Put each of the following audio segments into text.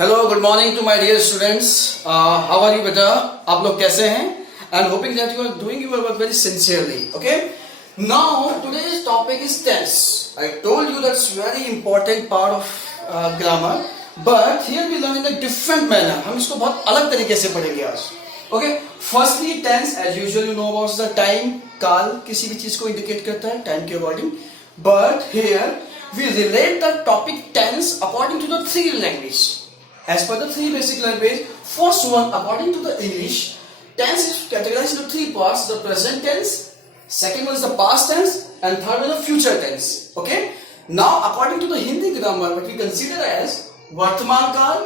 Hello good morning to my dear students. How are you बेटा? आप लोग कैसे हैं? And hoping that you are doing your work very sincerely. Okay, now today's topic is tense. I told you that's very important part of grammar, but here we learn in a different manner. हम इसको बहुत अलग तरीके से पढ़ेंगे आज. Okay, firstly tense as usual you know about the time. काल किसी भी चीज को इंडिकेट करता है टाइम के according, but here we relate the topic tense according to the three language. As per the three basic language, first one according to the English, tense is categorized into three parts: the present tense, second one is the past tense, and third one is the future tense. Okay. Now, according to the Hindi grammar, what we consider as Vartaman Kal,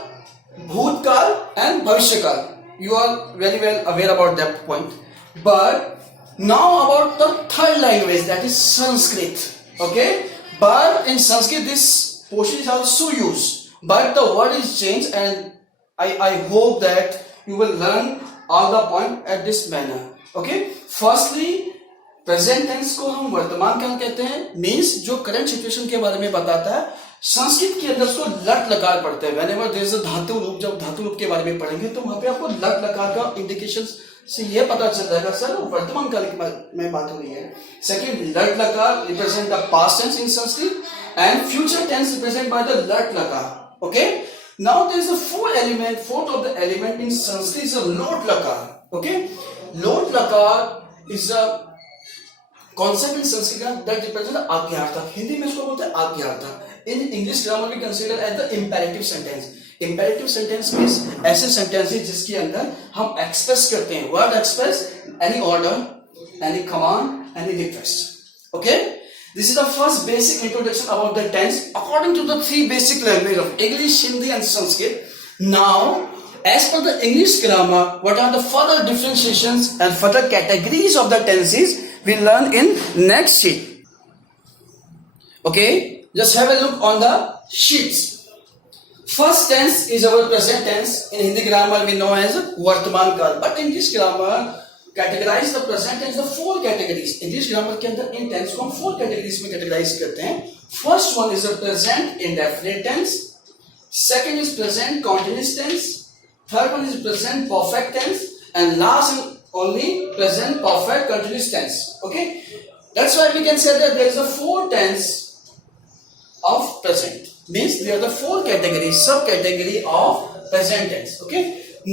Bhoot Kal, and Bhavishya Kal. You are very well aware about that point. But now about the third language, that is Sanskrit. Okay. But in Sanskrit, this portion is also used, but the word is changed, and I hope that you will learn all the point at this manner. Okay. Firstly, present tense को हम वर्तमान काल कहते हैं. Means जो current situation के बारे में बताता है. संस्कृत के अंदर उसको लट लकार पढ़ते हैं. whenever there is a धातु रूप, जब धातु रूप के बारे में पढ़ेंगे तो वहां पे आपको लट लकार का इंडिकेशन से ये पता चल जाएगा सर वर्तमान काल में बात हो रही है. Second, lat lakar represent the past tense in Sanskrit, and future tense represent by the lat lakar. Okay, now there is a fourth of the element in Sanskrit is a lot lakar. Okay, lot lakar is a concept in Sanskrit that represents agyartha. Hindi में इसको बोलते हैं आज्ञार्था. In English grammar we consider as the imperative sentence. Imperative sentence means ऐसे sentences जिसके अंदर हम express करते हैं, word express any order, any command, any request. Okay, this is the first basic introduction about the tense according to the three basic languages of English, Hindi, and Sanskrit. Now, as per the English grammar, what are the further differentiations and further categories of the tenses we learn in next sheet. Okay, just have a look on the sheets. First tense is our present tense. In Hindi grammar we know as Vartaman Kal, but in English grammar categorize the present tense the four categories. English grammar के अंदर इन tense को हम four categories में categorize करते हैं. First one is the present indefinite tense. Second is present continuous tense. Third one is present perfect tense, and last and only present perfect continuous tense. Okay, that's why we can say that there is a four tense of present. Means there are the four categories, subcategory of present tense. Okay.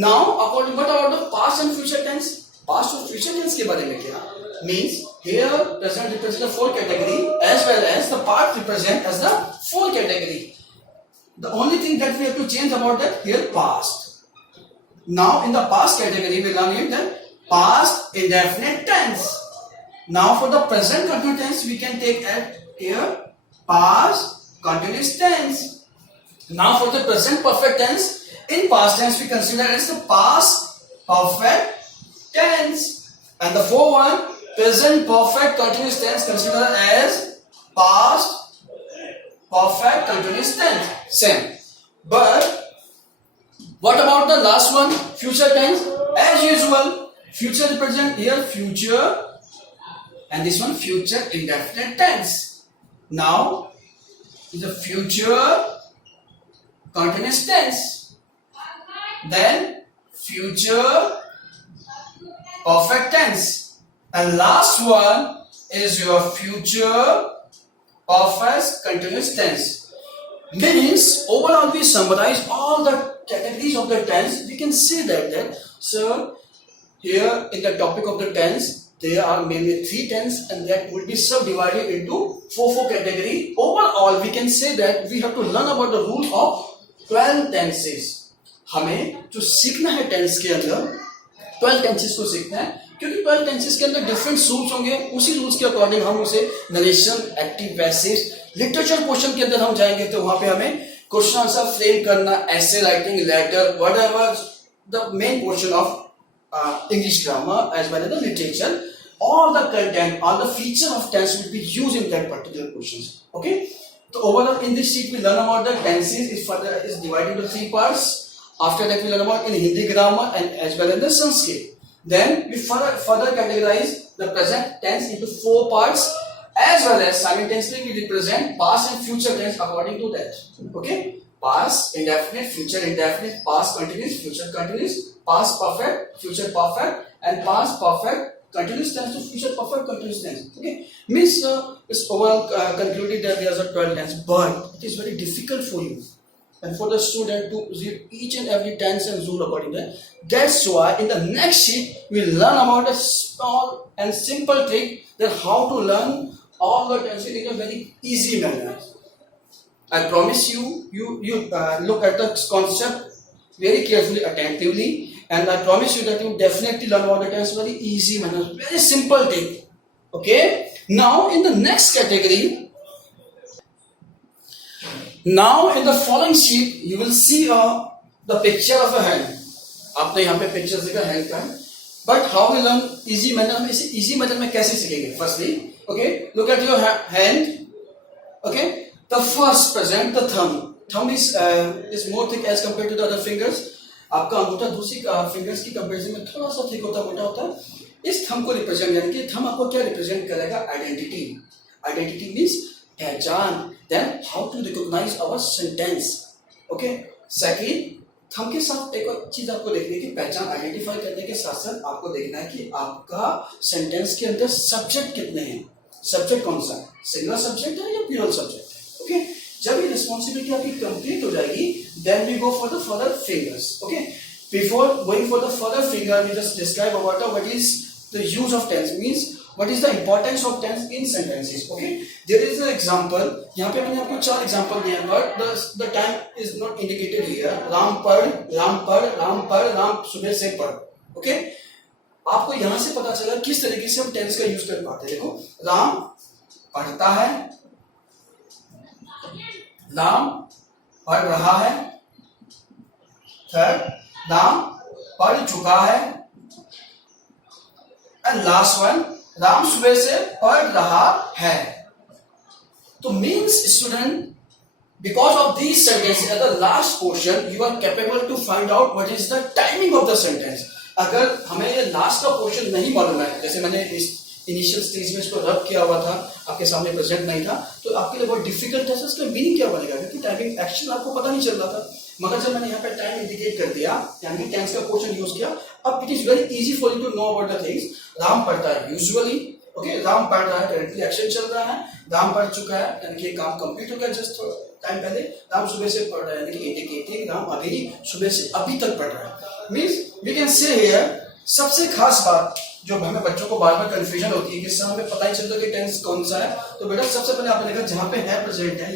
Now, according what about the past and future tense? Past और future tense के बारे में क्या? Means here present represents the four category as well as the past represent as the four category. The only thing that we have to change about that here past. Now in the past category we learn the past indefinite tense. Now for the present continuous tense we can take at here past continuous tense. Now for the present perfect tense, in past tense we consider as the past perfect tense, and the fourth one present perfect continuous tense consider as past perfect continuous tense. Same. But what about the last one, future tense? As usual, future represent here future, and this one future indefinite tense. Now is a future continuous tense, then future perfect tense, and last one is your future perfect continuous tense. Means overall we summarize all the categories of the tense. We can say that sir here in the topic of the tense there are mainly three tense, and that will be subdivided into four category. Overall, we can say that we have to learn about the rule of 12 tenses. हमें जो सीखना है tense के अंदर 12 tenses को सीखना है, क्योंकि 12 टेंसेस के अंदर डिफरेंट रूल्स होंगे. उसी रूल्स के अकॉर्डिंग हम उसे narration, active, passive, literature portion के अंदर हम जाएंगे तो वहां पे हमें क्वेश्चन आंसर फ्रेम करना, ऐसे writing, letter, whatever the main portion of English grammar as well as the literature. All the content, all the feature of tense will be used in that particular questions. Okay. So overall in this sheet we learn about the tenses is divided into three parts. After that we learn about in Hindi grammar and as well as the Sanskrit. Then we further categorize the present tense into four parts, as well as simultaneously we represent past and future tense according to that. Okay. past indefinite, future indefinite, past continuous, future continuous, past perfect, future perfect, and past perfect continuous tense to future perfect continuous tense. Okay, means it's overall concluded that there are 12 tense, but it is very difficult for you and for the student to read each and every tense and rule according to that. That's why in the next sheet we'll learn about a small and simple trick that how to learn all the tenses in a very easy manner. I promise you, look at the concept very carefully, attentively, and I promise you that you definitely learn about the tense very easy manner, very simple trick. Okay. Now in the next category, now in the following sheet you will see the picture of a hand. आपने यहाँ पे pictures देखा hand का, but how we learn easy manner, हम इसे easy manner में कैसे सीखेंगे? Firstly, okay, look at your hand. Okay, the first present the thumb. Thumb is more thick as compared to the other fingers. आपका अंगूठा दूसरी fingers की comparison में थोड़ा सा thick होता है, मोटा होता है. इस thumb को represent यानी कि thumb आपको क्या represent करेगा? Identity. Identity means पहचान. Then how to recognize our sentence? Okay. Second, thumb के साथ एक और चीज आपको देखनी है कि पहचान आइडेंटिफाई करने के साथ साथ आपको देखना है कि आपका सेंटेंस के अंदर सब्जेक्ट कितने हैं. सब्जेक्ट कौन सा है? सिंगल सब्जेक्ट है या प्लूरल सब्जेक्ट है? ओके, जब ये रिस्पॉन्सिबिलिटी आपकी कंप्लीट हो जाएगी, then we go for the further fingers. Okay, before going for the further finger we just describe about what is the use of tense, means what is the importance of tense in sentences. Okay, there is an example. यहाँ पे मैंने आपको 4 example दिए हैं, but the time is not indicated here. Ram पढ़, राम सुबह से पढ़. Okay, आपको यहाँ से पता चला किस तरीके से हम टेंस का यूज कर पाते हैं. देखो, राम पढ़ता है, राम पढ़ रहा है, थर्ड राम पढ़ चुका है, एंड लास्ट वन राम सुबह से पढ़ रहा है. तो means student, because of these sentences at the last portion you are capable to find out what is the timing of the sentence. अगर हमें ये लास्ट का पोर्शन नहीं मालूम है, जैसे मैंने इस इनिशियल स्टेज में इसको रब किया हुआ था, आपके सामने प्रेजेंट नहीं था, तो आपके लिए बहुत डिफिकल्ट है. इसका मीनिंग क्या बनेगा? क्योंकि टाइमिंग एक्शन आपको पता नहीं चल रहा था. मगर जब मैंने यहाँ पे टाइम इंडिकेट कर दिया, यानी कि टेंस का पोर्शन यूज किया, अब it is very easy for you to know about the things. Ram पढ़ता है यूजुअली. ओके, राम पढ़ रहा है, करेंटली एक्शन चल रहा है. राम पढ़ चुका है, यानी कि काम कंप्लीट हो गया जस्ट टाइम पहले. राम सुबह से पढ़ रहा है, यानी कि इंडिकेटिंग राम अभी सुबह से अभी तक पढ़ रहा है. Means we can say here, सबसे खास बात जो हमें बच्चों को बार बार कंफ्यूजन होती है कि सर हमें पता ही चलता कि टेंस कौन सा है. तो बेटा सबसे पहले आपने देखा जहां पे है प्रेजेंट है,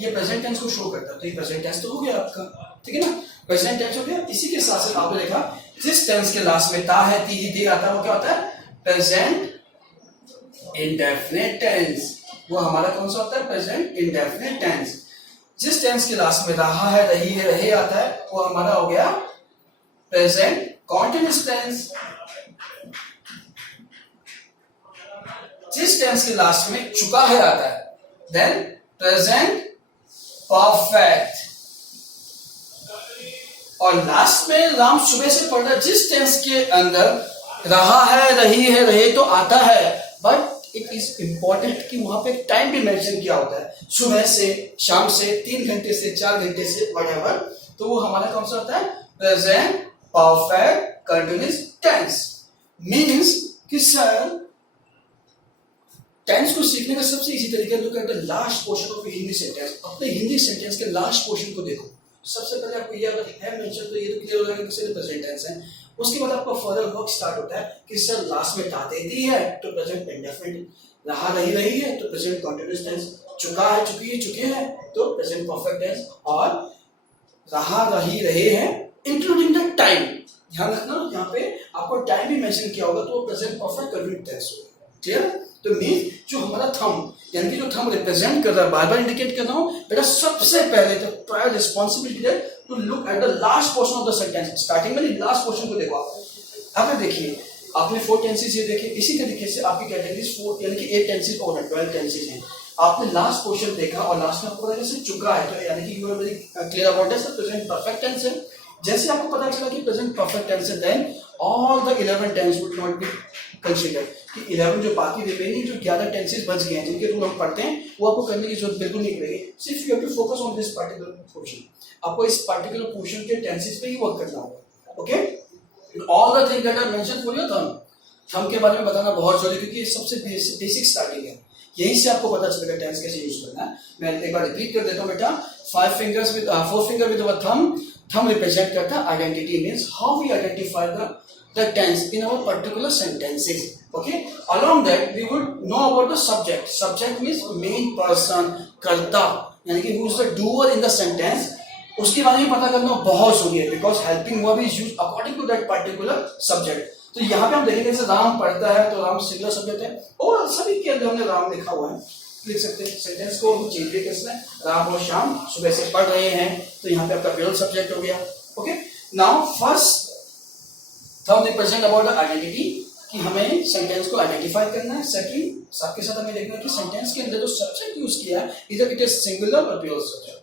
ये प्रेजेंट टेंस को शो करता है. तो ये प्रेजेंट टेंस तो हो गया आपका, ठीक है ना. प्रेजेंट टेंस हो गया. इसी के साथ साथ आपने देखा जिस टेंस के लास्ट में ता है, ती, दी आता है, वो क्या होता है? Present indefinite tense. वो हमारा कौन सा होता है? Present indefinite tense. जिस टेंस के लास्ट में रहा है, रही है, रहे आता है, वो हमारा हो गया प्रेजेंट कॉन्टिन्यूअस टेंस. जिस टेंस के लास्ट में चुका है आता है, देन प्रेजेंट परफेक्ट. और लास्ट में राम सुबह से पढ़ रहा है. जिस टेंस के अंदर रहा है, रही है, रहे तो आता है, बट इट इज इंपॉर्टेंट कि वहां पे टाइम भी मेंशन किया होता है. सुबह से, शाम से, 3 घंटे से, 4 घंटे से, व्हाटएवर. तो वो हमारा कौन सा होता है? Present perfect continuous tense. Means कि सर टेंस को सीखने का सबसे इजी तरीका look at the last portion of Hindi sentence. अपने हिंदी सेंटेंस के लास्ट पोर्शन को देखो. सबसे पहले आपको ये अगर है मेंशन तो ये तो क्लियर हो जाएगा कि सिर्फ प्रेजेंट टेंस है. उसके बाद आपका फर्दर वर्क स्टार्ट होता है कि सर लास्ट में ता दे दी है तो प्रेजेंट इंडेफिनिट, रहा रही है तो प्रेजेंट कंटीन्यूअस टेंस, चुका है, चुकी है, चुके हैं तो प्रेजेंट परफेक्ट टेंस, और रहा रही रहे हैं इंक्लूडिंग द टाइम. ध्यान रखना यहाँ पे आपको टाइम भी मेंशन किया होगा तो प्रेजेंट परफेक्ट कंटीन्यूअस टेंस होगा. क्लियर? तो मीन जो हमारा थंब, यानी कि जो थंब रिप्रेजेंट कर रहा है, बार बार इंडिकेट कर रहा हूं बेटा, सबसे पहले तो प्रायर रिस्पॉन्सिबिलिटी है to look at the last portion of the sentence. Starting में लास्ट पोर्शन को देखो आप. अब देखिए आपने 4 टेंसेस ये देखे. इसी तरीके से आपकी कैटेगरीज 4 यानी कि 8 टेंसेस और 12 टेंसेस हैं. आपने लास्ट पोर्शन देखा और लास्ट में आपको पता चला चुका है, तो यानी कि you are very clear about this. Present perfect tense है. जैसे आपको पता चला कि प्रेजेंट परफेक्ट टेंस है, then all the 11 tense would not be consider कि 11 जो बाकी रिमेनिंग जो 11 टेंसेस बच गए हैं जिनके रूल हम पढ़ते हैं वो आपको करने की जरूरत बिल्कुल नहीं पड़ेगी. सिर्फ you have to focus on this particular portion. आपको इस पार्टिकुलर पोर्शन के टेंसेस पे ही वर्क करना होगा. Okay, all the thing that are mention for your thumb के बारे में बताना बहुत जरूरी क्योंकि सबसे बेसिक स्टार्टिंग है. यहीं से आपको पता चलेगा टेंस कैसे यूज करना है. मैं एक बार रिपीट कर देता हूं बेटा. 4 finger with our thumb represent करता है identity. Means how we identify the tense in our particular sentences. Okay, along that we would know about the subject. Subject means main person, कर्ता, यानी कि who is the doer in the sentence. उसके बारे में पता करना बहुत जरूरी है because helping verb is used according to that particular subject. तो यहाँ पे हम देखेंगे जैसे राम पढ़ता है तो राम सिंगुलर सब्जेक्ट है और सभी के अंदर हमने राम लिखा हुआ है. लिख सकते हैं सेंटेंस को चेंज भी कर सकते हैं. राम और श्याम सुबह से पढ़ रहे हैं तो यहाँ पे आपका प्लूरल सब्जेक्ट हो गया. Okay, now first thumb represent about the identity कि हमें सेंटेंस को आइडेंटिफाई करना है. सेकंड, साथ के साथ हमें देखना है कि सेंटेंस के अंदर जो सब्जेक्ट यूज किया है इधर इट इज सिंगुलर और plural subject.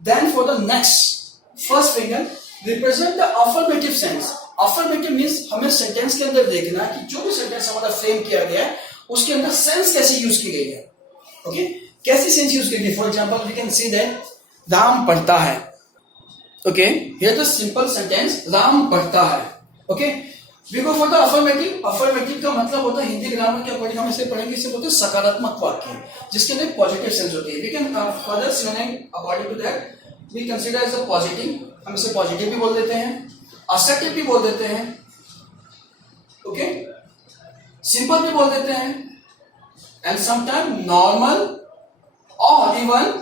Then for the next first finger represent the affirmative sense. Affirmative means हमें सेंटेंस के अंदर देखना है कि जो भी सेंटेंस हमारा फ्रेम किया गया है उसके अंदर सेंस कैसे यूज की गई है. ओके, कैसी सेंस यूज की गई. For example we can see that Ram पढ़ता है. Okay, here the simple sentence Ram पढ़ता है. Okay, we go for the affirmative. Affirmative का मतलब होता है हिंदी ग्रामर के अकॉर्डिंग हम इसे पढ़ेंगे इसे बोलते हैं सकारात्मक वाक्य जिसके अंदर पॉजिटिव सेंस होती है. We can further synonym according to that we consider as a positive. हम इसे पॉजिटिव भी बोल देते हैं, असर्टिव भी बोल देते हैं. ओके, सिंपल भी बोल देते हैं एंड समटाइम नॉर्मल और इवन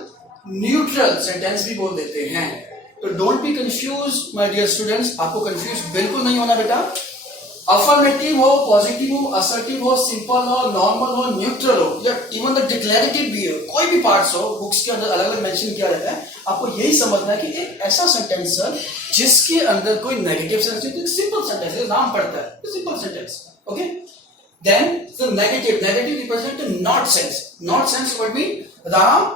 न्यूट्रल सेंटेंस भी बोल देते हैं. तो don't be confuse my dear students. आपको कंफ्यूज बिल्कुल नहीं होना बेटा. अफर्मेटिव हो, पॉजिटिव हो, असर्टिव हो, सिंपल हो, नॉर्मल हो, न्यूट्रल हो या इवन द डिक्लेरेटिव भी हो, कोई भी पार्ट्स हो बुक्स के अंदर अलग अलग मेंशन किया जाता है. आपको यही समझना है कि एक ऐसा सेंटेंस है जिसके अंदर कोई नेगेटिव सेंस नहीं. सिंपल सेंटेंस है, राम पढ़ता है, simple sentence. Okay, then the negative represent not sense. Not sense word mean Ram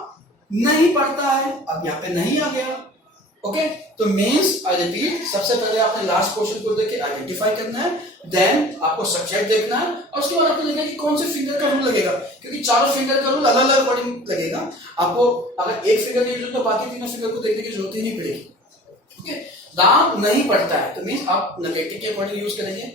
नहीं पढ़ता है. अब यहाँ पे नहीं आ गया. ओके, तो मीन्स आई रिपीट, सबसे पहले आपने लास्ट क्वेश्चन को देख के आइडेंटिफाई करना है. देन आपको सब्जेक्ट देखना है और उसके बाद आपको देखना है कि कौन से फिंगर का रूल लगेगा क्योंकि चारों फिंगर का रूल अलग अलग अकॉर्डिंग लगेगा. आपको अगर एक फिंगर नहीं यूज तो बाकी तीनों फिंगर को देखने की जरूरत ही नहीं पड़ेगी. ओके, राम नहीं पढ़ता है तो मीन्स आप नेगेटिव के अकॉर्डिंग यूज करेंगे.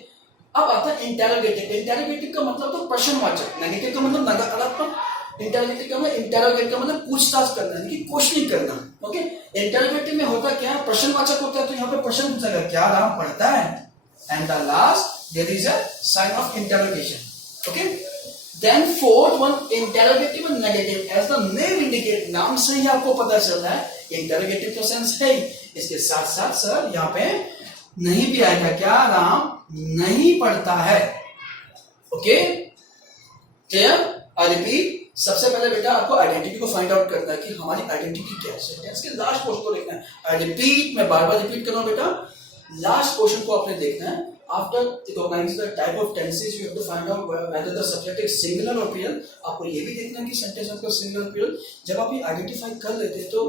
अब आता है इंटेरोगेटिव. इंटेरोगेटिव का मतलब तो प्रश्नवाचक. नेगेटिव का मतलब नकारात्मक. इंटेरोगेटिव का मतलब इंटेरोगेट का मतलब पूछताछ करना यानी कि क्वेश्चनिंग करना. ओके, इंटेरोगेटिव में होता क्या है, प्रश्नवाचक होता है तो यहाँ पे प्रश्न पूछा गया क्या राम पढ़ता है and the last there is a sign of interrogation. Okay, then fourth one interrogative and negative. As the name indicate, नाम से ही आपको पता चल रहा है इंटेरोगेटिव का सेंस है. इसके साथ साथ सर यहाँ पे नहीं भी आएगा क्या राम नहीं पढ़ता है. Okay, clear. आई रिपीट, सबसे पहले बेटा आपको आइडेंटिटी को फाइंड आउट करना है कि हमारी आइडेंटिटी क्या है. सेंटेंस के लास्ट पोर्शन को देखना है. आई रिपीट, मैं बार बार रिपीट कर रहा हूं बेटा, लास्ट पोर्शन को आपने देखना है. After recognizing the type of tenses you have to find out whether the subject is singular और प्लूरल. आपको ये भी देखना है कि सेंटेंस आपका सिंगुलर प्लूरल. जब आप ये आइडेंटिफाई कर लेते हैं तो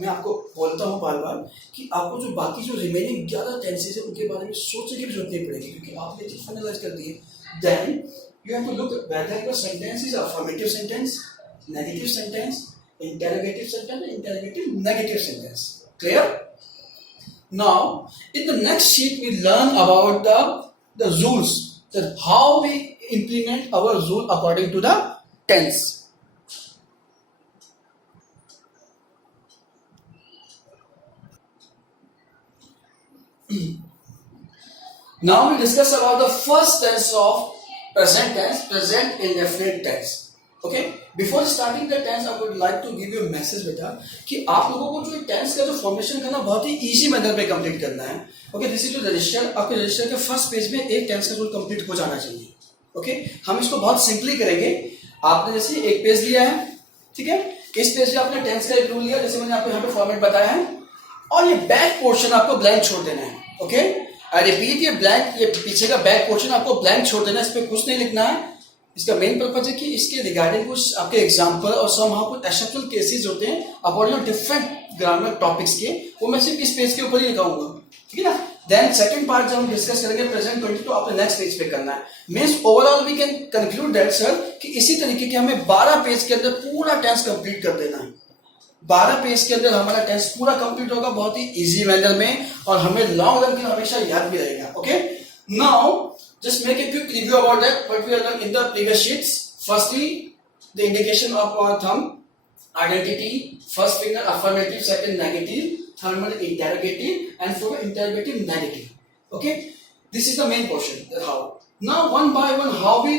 मैं आपको बोलता हूँ बार बार कि आपको जो बाकी जो रिमेनिंग 11 टेंसेस है उनके बारे में सोचने की जरूरत नहीं पड़ेगी क्योंकि आपने चीज फाइनलाइज कर दी है. Then you have to look whether your sentence is affirmative sentence, negative sentence, interrogative sentence, interrogative negative sentence. Clear? Now, in the next sheet, we learn about the rules, that how we implement our rule according to the tense. Now we discuss about the first tense of present tense, present indefinite tense. Okay, before starting the tense I would like to give you a message बेटा कि आप लोगों को जो tense का जो formation करना बहुत ही इजी मेथड पे कंप्लीट करना है. Okay, this is your register. आपके रजिस्टर के फर्स्ट पेज में एक टेंस का रूल कंप्लीट हो जाना चाहिए. ओके, हम इसको बहुत सिंपली करेंगे. आपने जैसे एक पेज लिया है, ठीक है, इस पेज पे आपने टेंस का एक रूल लिया जैसे मैंने आपको यहाँ पे फॉर्मेट बताया है और ये बैक पोर्शन आपको ब्लैंक छोड़ देना है. ओके, आई रिपीट, ये ब्लैंक, ये पीछे का बैक पोर्शन आपको ब्लैंक छोड़ देना है. इस पे कुछ नहीं लिखना है. इसका मेन पर्पज है कि इसके रिगार्डिंग कुछ आपके एग्जांपल और समहाउ कुछ एक्सेप्शनल केसेस होते हैं according to different grammar topics के, वो मैं सिर्फ इस पेज के ऊपर ही लिखाऊंगा. ठीक है ना. देन सेकंड पार्ट जब हम डिस्कस करेंगे प्रेजेंट कंटिन्यू, तो आपने नेक्स्ट पेज पे करना है. Means overall we can conclude that sir कि इसी तरीके के हमें 12 पेज के अंदर पूरा टेंस कंप्लीट कर देना है. 12 पेज के अंदर हमारा टेंस पूरा कंप्लीट होगा बहुत ही इजी मैनर में, और हमें लॉन्ग रन के लिए हमेशा याद भी रहेगा. Okay, now just make a quick review about that what we have done in the previous sheets. Firstly, the indication of our thumb, identity, first finger affirmative, second negative, third one interrogative, and fourth interrogative negative. Okay, this is the main portion. How now one by one how we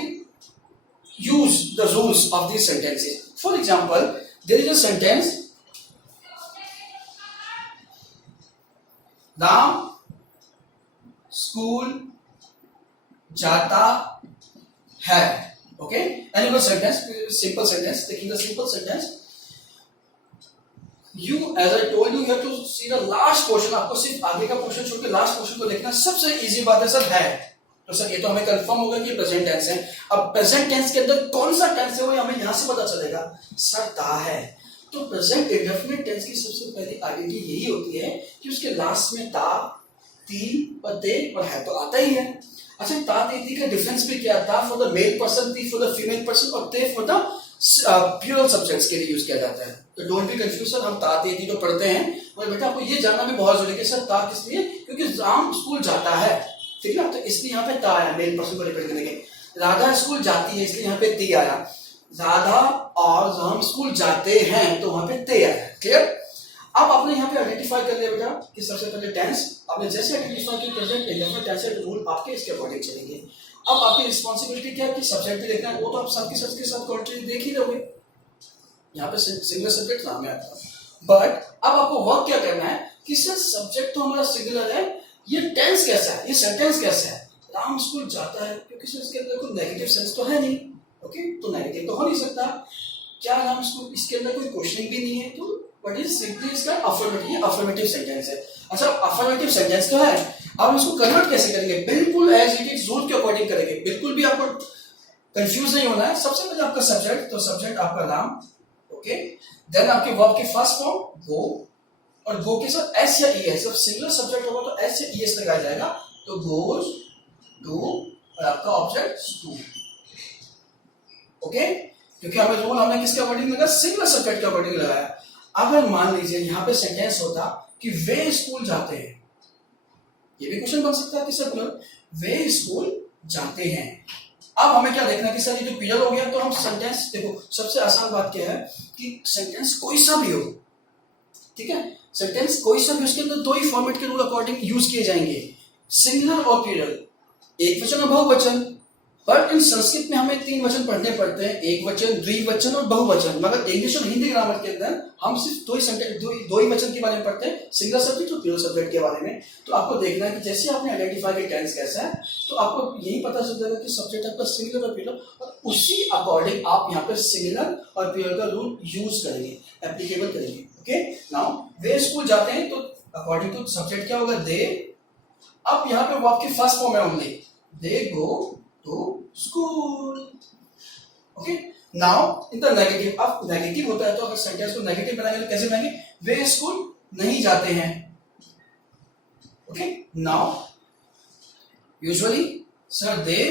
use the rules of these sentences. For example, there is a sentence, Ram school जाता है. Okay, another sentence, simple sentence. Taking the simple sentence, you as I told you, you have to see the last portion. आपको सिर्फ आगे का portion छोड़ के last portion को देखना. सबसे इजी बात है सर है, तो सर ये तो हमें कंफर्म होगा कि प्रेजेंट टेंस है. अब प्रेजेंट टेंस के अंदर कौन सा टेंस है वो हमें यहां से पता चलेगा. सर ता है, तो प्रेजेंट इंडेफिनिट टेंस की सबसे पहली आइडेंटिटी यही होती है कि उसके लास्ट में ता, ती और दे और है तो आता ही है. अच्छा, ता ते ती का डिफरेंस भी क्या था? फॉर द मेल पर्सन, ती फॉर द फीमेल पर्सन और ते फॉर द प्लूरल सब्जेक्ट्स के लिए यूज किया जाता है. तो डोंट बी कंफ्यूज सर, हम ता ते ती तो पढ़ते हैं, और बेटा आपको ये जानना भी बहुत जरूरी है कि सर ता किस लिए, क्योंकि राम स्कूल जाता है. ठीक है, तो इसलिए यहाँ पे ता आया मेल पर्सन को रिप्रेजेंट करने के. राधा स्कूल जाती है इसलिए यहाँ पे ती आया. राधा और राम स्कूल जाते हैं तो वहां पे ते आया. क्लियर? अब आपने यहाँ पे आइडेंटिफाई कर लिया बेटा कि सबसे पहले टेंस आपने जैसे आइडेंटिफाई किया प्रेजेंट इंडेफिनिट टेंस है, रूल आपके इसके अकॉर्डिंग चलेंगे. अब आपकी रिस्पांसिबिलिटी क्या है कि सब्जेक्ट भी देखना है, वो तो आप सबके साथ के साथ क्वांटिटी देख ही रहोगे. यहाँ पे सिंगुलर सब्जेक्ट नाम है आपका, बट अब आपको वर्क क्या करना है कि सर सब्जेक्ट तो हमारा सिंगुलर है, ये टेंस कैसा है, ये सेंटेंस कैसा है. राम स्कूल जाता है, क्योंकि सर इसके अंदर कोई नेगेटिव सेंस तो है नहीं. ओके, तो नेगेटिव तो हो नहीं सकता. क्या राम स्कूल, इसके अंदर कोई क्वेश्चनिंग भी नहीं है, तो बट इज सिंपली इसका अफर्मेटिव सेंटेंस है. अच्छा, अफर्मेटिव सेंटेंस तो है, अब हम इसको कन्वर्ट कैसे करेंगे? बिल्कुल एज इट इज रूल के अकॉर्डिंग करेंगे. बिल्कुल भी आपको कंफ्यूज नहीं होना है. सबसे पहले आपका सब्जेक्ट, तो सब्जेक्ट आपका नाम. ओके, देन आपके वर्ब की फर्स्ट फॉर्म गो, और गो के साथ एस या ई एस. जब सिंगुलर सब्जेक्ट होगा तो एस या ई एस लगाया जाएगा, तो गोज टू, और आपका ऑब्जेक्ट टू. ओके, क्योंकि हमें रूल हमने किसके अकॉर्डिंग लगाया? सिंगुलर सब्जेक्ट के अकॉर्डिंग लगाया. अगर मान लीजिए यहाँ पे सेंटेंस होता कि वे स्कूल जाते हैं, ये भी क्वेश्चन बन सकता है कि सर वे स्कूल जाते हैं. अब हमें क्या देखना कि सर ये जो पीरियड हो गया, तो हम सेंटेंस देखो, सबसे आसान बात क्या है कि सेंटेंस कोई सा भी हो, ठीक है, सेंटेंस कोई सा भी, उसके अंदर दो ही फॉर्मेट के रूल अकॉर्डिंग यूज किए जाएंगे, सिंगुलर और प्लूरल, एक वचन और बहुवचन. पर इन संस्कृत में हमें 3 वचन पढ़ने पड़ते हैं, एक वचन, द्विवचन और बहुवचन. मगर इंग्लिश और हिंदी ग्रामर के अंदर हम सिर्फ दो ही वचन के बारे में पढ़ते हैं, सिंगल सब्जेक्ट और प्लूरल सब्जेक्ट के बारे में. तो आपको देखना है कि जैसे आपने आइडेंटिफाई किया टेंस कैसा है, तो आपको यही पता चल जाएगा कि सब्जेक्ट आपका सिंगुलर और प्लूरल, और उसी अकॉर्डिंग आप यहाँ पे सिंगुलर और प्लूरल का रूल यूज करेंगे, एप्लीकेबल करेंगे. ओके, नाउ वे स्कूल जाते हैं, तो अकॉर्डिंग टू सब्जेक्ट क्या होगा? दे. अब यहाँ पे वर्ब की फर्स्ट फॉर्म है only, they go to school. Okay, now in the negative, अब नेगेटिव होता है तो अगर सेंटेंस को नेगेटिव बनाएंगे तो कैसे बनाएंगे? वे स्कूल नहीं जाते हैं. Okay, now usually sir they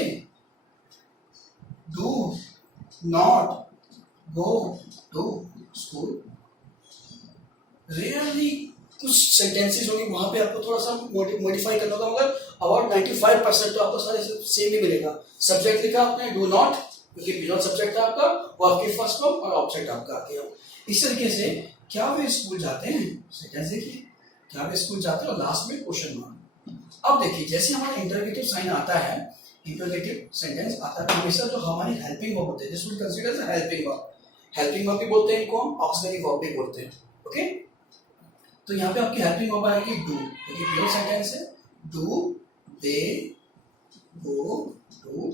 do not go to school. Rarely कुछ सेंटेंसेस होंगे वहां पे आपको थोड़ा सा मॉडिफाई करना होगा, मगर अबाउट 95% तो आपको सारे सेम ही मिलेगा. सब्जेक्ट लिखा आपने डू नॉट, क्योंकि प्लूरल सब्जेक्ट था आपका, वो आपकी फर्स्ट फॉर्म और ऑब्जेक्ट आपका आ गया. इस तरीके से क्या वे स्कूल जाते हैं, सेंटेंस देखिए, क्या वे स्कूल जाते हैं और लास्ट में क्वेश्चन मार्क. अब देखिए जैसे हमारा इंटरोगेटिव साइन आता है, इंटरोगेटिव सेंटेंस आता है, हमेशा जो हमारी हेल्पिंग वर्ब होते हैं, this will consider as helping verb. Helping verb भी बोलते हैं इनको, हम ऑक्सिलरी वर्ब भी बोलते हैं. ओके, तो यहाँ पे आपकी हेल्पिंग वर्ब आएगी डू, क्योंकि प्लूरल सेंटेंस है. Do they go to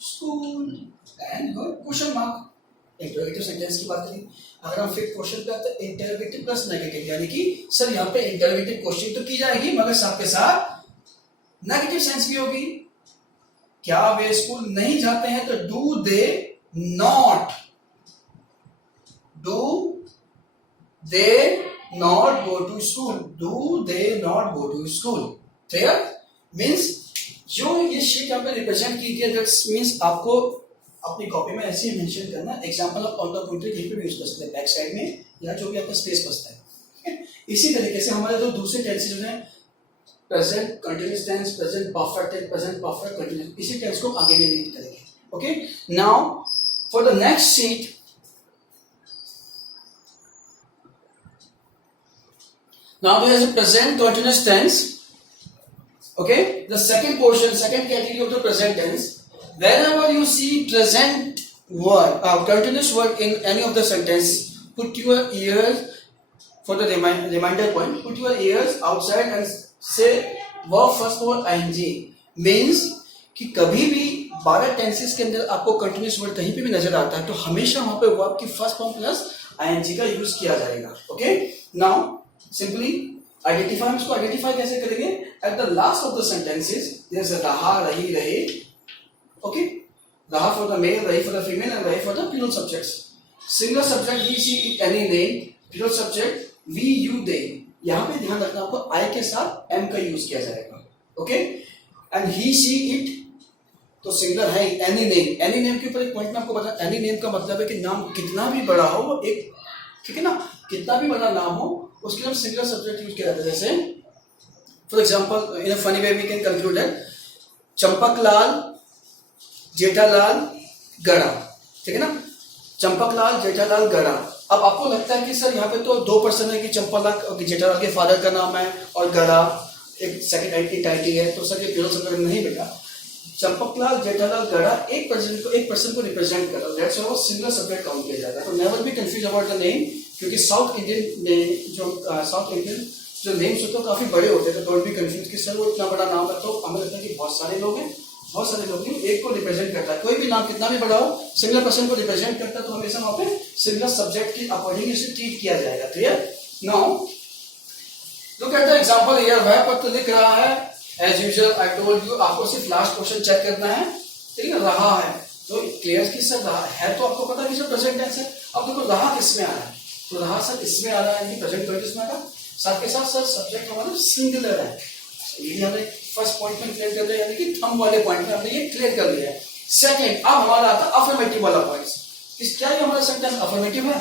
school and your question mark. Interrogative sentence की बात करें, अगर हम फिर क्वेश्चन पे आते हैं इंटरोगेटिव प्लस नेगेटिव, यानी कि सर यहाँ पे इंटरोगेटिव क्वेश्चन तो की जाएगी मगर साथ के साथ नेगेटिव सेंस भी होगी. क्या वे स्कूल नहीं जाते हैं, तो do they not, do they not go to school, do they not go to school. Clear? Means जो ये शीट यहाँ पे रिप्रेजेंट की गई दैट्स मीन्स आपको अपनी कॉपी में ऐसे ही मेंशन करना। एग्जांपल आप काउंटर पॉइंटर कहीं पे भी यूज कर सकते हैं, बैक साइड में या जो भी आपका स्पेस बचता है, ठीक है? इसी तरीके से हमारे जो दूसरे टेंसेस हैं, present continuous tense, present perfect tense, present perfect continuous, इसी टेंस को आगे भी रीड करेंगे। Okay, now for the next sheet, now there is a present continuous tense. Okay, the second portion, second category of the present tense, wherever you see present word, continuous word in any of the sentence, put your ears for the reminder point, put your ears outside and say verb first or ing. means कि कभी भी 12 tenses के अंदर आपको continuous word कहीं पे भी नजर आता है तो हमेशा वहां पे वर्ब की फर्स्ट फॉर्म प्लस ing का यूज किया जाएगा। ओके, नाउ सिंपली आइडेंटिफाई, हम इसको आइडेंटिफाई कैसे करेंगे? At the last of the sentences there is a रहा, रही, रहे। ओके, रहा फॉर द मेल, रही फॉर द फीमेल एंड रहे for the plural subjects. Singular subject we see it any name, plural subject we you they. यहां पे ध्यान रखना आपको आई के साथ एम का यूज किया जाएगा। Okay, and he see it तो सिंगुलर है एनी नेम। एनी नेम के ऊपर एक पॉइंट में आपको बता, एनी नेम का मतलब है कि नाम कितना भी बड़ा हो, वो एक, ठीक है ना, कितना भी बड़ा नाम हो उसके लिए हम सिंगुलर सब्जेक्ट यूज किया जाता है। जैसे for example in a funny way we can conclude that Champaklal, Jethalal, Gada, ठीक है ना, चंपकलाल, जेठालाल, गड़ा। अब आपको लगता है कि सर यहाँ पे तो 2 पर्सन है कि चंपकलाल जेठालाल के फादर का नाम है और गड़ा एक सेकंड एंटिटी है, तो सर ये प्लूरल सब्जेक्ट नहीं बेटा। चंपकलाल, जेठालाल, गड़ा एक पर्सन को रिप्रेजेंट कर रहा है, that's why singular subject count किया जाता है। तो never be confuse about the name, क्योंकि साउथ इंडियन में जो साउथ इंडियन जो नेम्स होते हैं काफी बड़े होते हैं, तो डोंट बी कंफ्यूज कि सर वो इतना बड़ा नाम है। तो हमें लगता है कि बहुत सारे लोग हैं, बहुत सारे लोग हैं, एक को रिप्रेजेंट करता है। कोई भी नाम कितना भी बड़ा हो, सिंगुलर पर्सन को रिप्रेजेंट करता है, तो हमेशा वहां पे सिंगुलर सब्जेक्ट की अकॉर्डिंग इसे ट्रीट किया जाएगा। Clear? Now look at the example here. वह पत्र लिख रहा है, as usual I told you, आपको सिर्फ लास्ट क्वेश्चन चेक करना है, ठीक है? रहा है तो क्लियर कि सर रहा है, तो आपको पता है कि सर प्रेजेंट टेंस है। अब देखो रहा किसमें आ रहा है, तो रहा सर इसमें आ रहा है कि प्रेजेंट कंटिन्यूअस में आ रहा है, साथ के साथ सर सब्जेक्ट हमारा सिंगुलर है। ये हमने फर्स्ट पॉइंट में क्लियर कर दिया, यानी कि थंब वाले पॉइंट में हमने ये क्लियर कर लिया है। सेकंड, अब हमारा आता है अफर्मेटिव वाला पॉइंट। इस क्या ये हमारा सेंटेंस अफर्मेटिव है?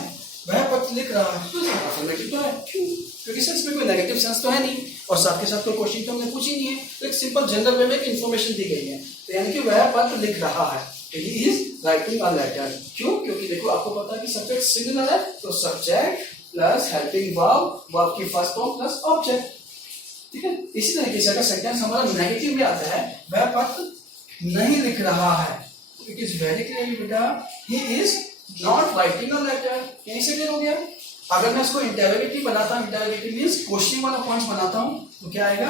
वह पत्र लिख रहा है, तो अफर्मेटिव तो है, क्यों? क्योंकि सर इसमें कोई नेगेटिव सेंस तो है नहीं और साथ के साथ कोई क्वेश्चन तो हमने पूछी नहीं है, तो एक सिंपल जनरल वे में एक इन्फॉर्मेशन दी गई है। तो यानी कि वह पत्र लिख रहा है, he is writing a letter. क्यों? क्योंकि देखो आपको पता है कि सब्जेक्ट सिंगुलर है, तो subject plus helping verb, verb की फर्स्ट फॉर्म प्लस ऑब्जेक्ट, ठीक है? इसी तरीके से अगर सेंटेंस हमारा नेगेटिव में आता है, वह पत्र नहीं लिख रहा है, इट इज वेरी क्लियर बेटा, he is not writing a letter. यहीं से क्लियर हो गया। अगर मैं इसको इंटरोगेटिव बनाता हूं, इंटरोगेटिव मींस क्वेश्चन वाला पॉइंट बनाता हूं, तो क्या आएगा?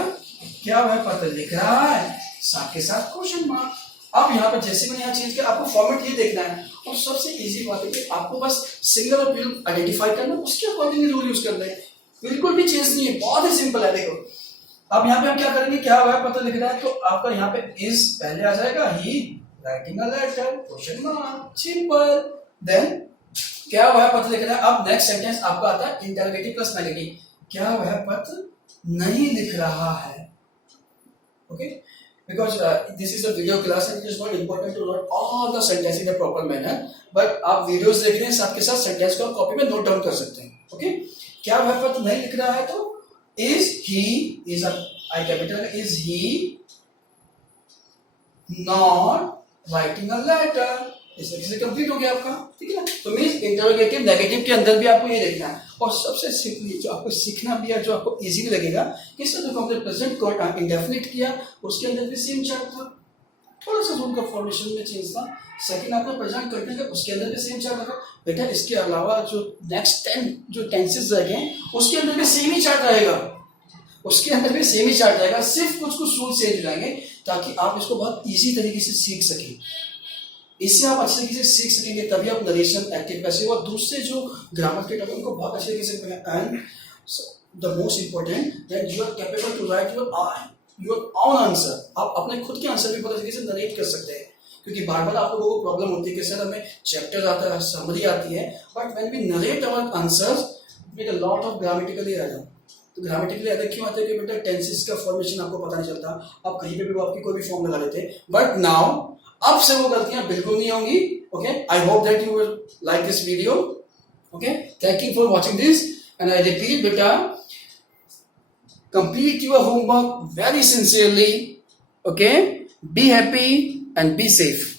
क्या वह पत्र लिख रहा है, साथ के साथ क्वेश्चन मार्क। अब यहाँ पर जैसे मैंने यहाँ चेंज किया, आपको फॉर्मेट ये देखना है, और सबसे इजी बात है कि आपको बस सिंगल और प्लूरल आइडेंटिफाई करना, उसके अकॉर्डिंग रूल यूज करना है, बिल्कुल भी चेंज नहीं है, बहुत ही सिंपल है। देखो अब यहाँ पे हम क्या करेंगे, क्या वह पत्र लिख रहा है, तो आपका यहाँ पे इज पहले आ जाएगा, he writing a letter, question mark, simple. Then क्या वह पत्र लिख रहा है। अब नेक्स्ट सेंटेंस आपका आता है इंटरोगेटिव प्लस नेगेटिव, क्या वह पत्र नहीं लिख रहा है। Okay, because this is a video class and it is not important to learn all the sentence in a proper manner, but आप वीडियोस देख रहे हैं, साथ के साथ सेंटेंस को आप कॉपी में नोट डाउन कर सकते हैं। ओके, क्या वह पत्र नहीं लिख रहा है, तो is he, is I capital, is he not writing a letter, इससे कंप्लीट हो गया आपका, ठीक है ना? तो मींस इंटरोगेटिव नेगेटिव के अंदर भी आपको ये देखना है, और सबसे सिंपली जो आपको सीखना भी है, जो आपको इजी भी लगेगा, किस तरह हमने प्रेजेंट को इंडेफिनिट किया, उसके अंदर भी सेम चार्ट था, थोड़ा सा उनका फॉर्मेशन में चेंज था। सेकंड आपने प्रेजेंट करने का, उसके अंदर भी सेम चार्ट रखा बेटा। इसके अलावा जो नेक्स्ट 10 जो टेंसेस रहे उसके अंदर भी सेम ही चार्ट रहेगा, उसके अंदर भी सेम ही चार्ट रहेगा, सिर्फ कुछ रूल चेंज हो जाएंगे, ताकि आप इसको बहुत ईजी तरीके से सीख सकें। इससे आप अच्छे तरीके से सीख सकेंगे, तभी आप नरेशन एक्टिव कैसे, और दूसरे जो ग्रामर के टॉपिक उनको बहुत अच्छे तरीके से। And the most important that you are capable to write your own answer. आप अपने खुद के आंसर भी बहुत तरीके से नरेट कर सकते हैं, क्योंकि बार बार आप लोगों को प्रॉब्लम होती है कि सर हमें चैप्टर आता है, समरी आती है, but when we narrate our answers with a lot of grammatical error, तो ग्रामेटिकली अलग क्यों आते हैं कि बेटा टेंसेस का फॉर्मेशन आपको पता नहीं चलता, आप कहीं पे भी आपकी कोई भी फॉर्म लगा लेते, बट नाउ अब से वो गलतियां बिल्कुल नहीं होंगी. Okay, I hope that you will like this video. Okay, thank you for watching this and I repeat बेटा, complete your homework very sincerely. Okay, be happy and be safe.